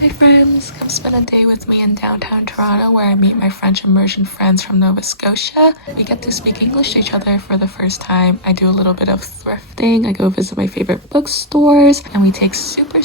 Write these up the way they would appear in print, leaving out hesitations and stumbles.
Hi friends, come spend a day with me in downtown Toronto where I meet my French immersion friends from Nova Scotia. We get to speak English to each other for the first time. I do a little bit of thrifting, I go visit my favorite bookstores, and we take super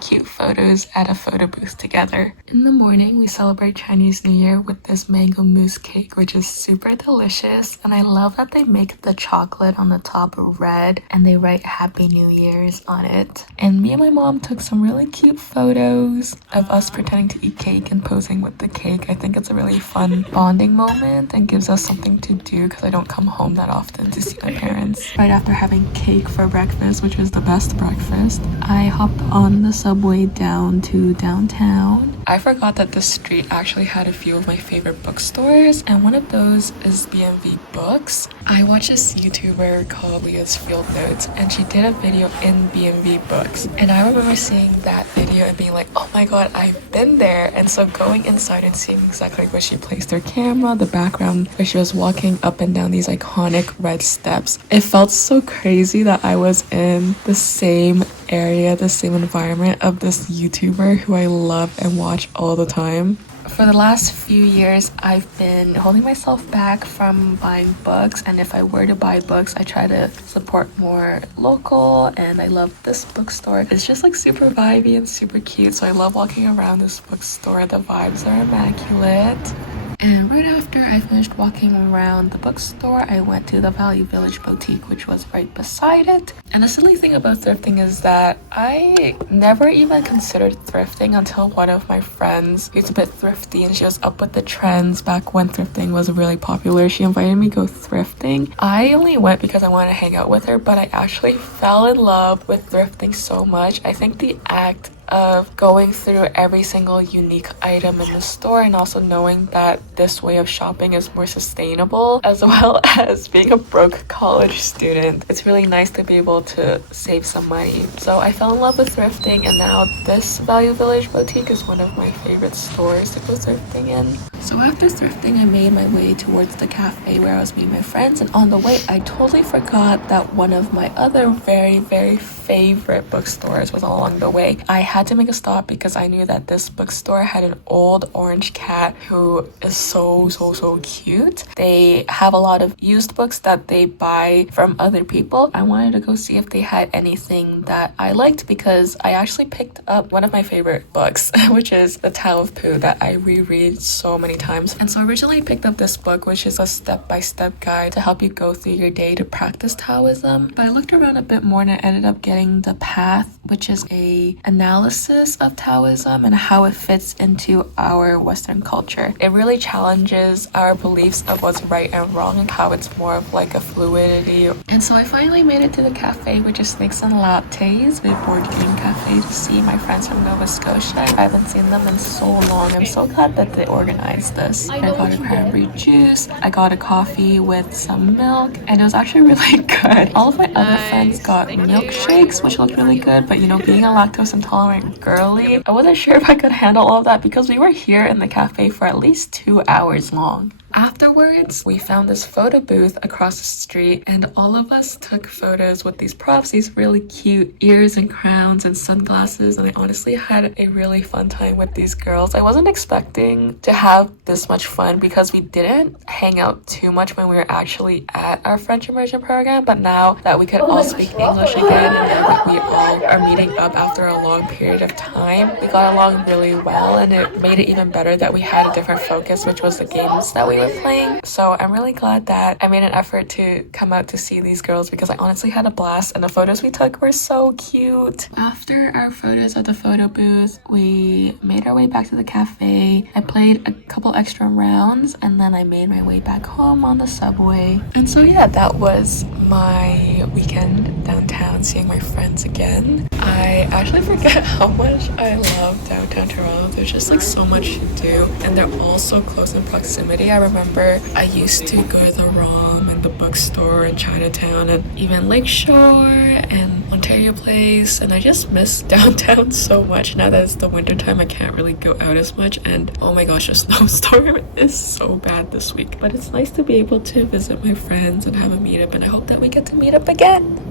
cute photos at a photo booth together. In the morning, we celebrate Chinese New Year with this mango mousse cake, which is super delicious, and I love that they make the chocolate on the top red and they write Happy New Year's on it. And me and my mom took some really cute photos of us pretending to eat cake and posing with the cake. I think it's a really fun bonding moment and gives us something to do because I don't come home that often to see my parents. Right after having cake for breakfast, which was the best breakfast, I hopped on the subway down to downtown. I forgot that this street actually had a few of my favorite bookstores, and one of those is BMV Books. I watched this YouTuber called Leah's Field Notes, and she did a video in BMV Books, and I remember seeing that video and being like, oh my god, I've been there. And so going inside and seeing exactly where she placed her camera, the background where she was walking up and down these iconic red steps, it felt so crazy that I was in the same area, the same environment of this YouTuber who I love and watch all the time. For the last few years, I've been holding myself back from buying books, and if I were to buy books, I try to support more local, and I love this bookstore. It's just like super vibey and super cute, so I love walking around this bookstore. The vibes are immaculate. And right after I finished walking around the bookstore, I went to the Value Village boutique, which was right beside it. And the silly thing about thrifting is that I never even considered thrifting until one of my friends, who's a bit thrifty and she was up with the trends back when thrifting was really popular, she invited me to go thrifting. I only went because I wanted to hang out with her, but I actually fell in love with thrifting so much. I think the act of going through every single unique item in the store and also knowing that this way of shopping is more sustainable, as well as being a broke college student. It's really nice to be able to save some money. So I fell in love with thrifting, and now this Value Village boutique is one of my favorite stores to go thrifting in. So after thrifting, I made my way towards the cafe where I was meeting my friends, and on the way, I totally forgot that one of my other very favorite bookstores was along the way. I had to make a stop because I knew that this bookstore had an old orange cat who is so cute. They have a lot of used books that they buy from other people. I wanted to go see if they had anything that I liked because I actually picked up one of my favorite books, which is The Tao of Pooh, that I reread so many times. And so originally I picked up this book, which is a step-by-step guide to help you go through your day to practice Taoism. But I looked around a bit more and I ended up getting The Path, which is a analysis of Taoism and how it fits into our Western culture. It really challenges our beliefs of what's right and wrong and how it's more of like a fluidity. And so I finally made it to the cafe, which is Snakes and Lattes, a board game cafe, to see my friends from Nova Scotia. I haven't seen them in so long. I'm so glad that they organized this. I got a cranberry juice, I got a coffee with some milk, and it was actually really good. All of my other friends got milkshakes, which looked really good, but you know, being a lactose intolerant girly, I wasn't sure if I could handle all of that because we were here in the cafe for at least 2 hours long. Afterwards, we found this photo booth across the street, and all of us took photos with these props, these really cute ears and crowns and sunglasses, and I honestly had a really fun time with these girls. I wasn't expecting to have this much fun because we didn't hang out too much when we were actually at our French immersion program, but now that we could all speak English again and now that we all are meeting up after a long period of time, we got along really well, and it made it even better that we had a different focus, which was the games that we were playing. So I'm really glad that I made an effort to come out to see these girls because I honestly had a blast and the photos we took were so cute. After our photos at the photo booth, we made our way back to the cafe. I played a couple extra rounds and then I made my way back home on the subway. And so yeah, that was my weekend downtown, seeing my friends again. I actually forget how much I love downtown Toronto. There's just like so much to do and they're all so close in proximity. I remember I used to go to the ROM and the bookstore in Chinatown and even Lakeshore and Ontario Place, and I just miss downtown so much. Now that it's the winter time, I can't really go out as much, and oh my gosh, a snowstorm is so bad this week. But it's nice to be able to visit my friends and have a meetup, and I hope that we get to meet up again.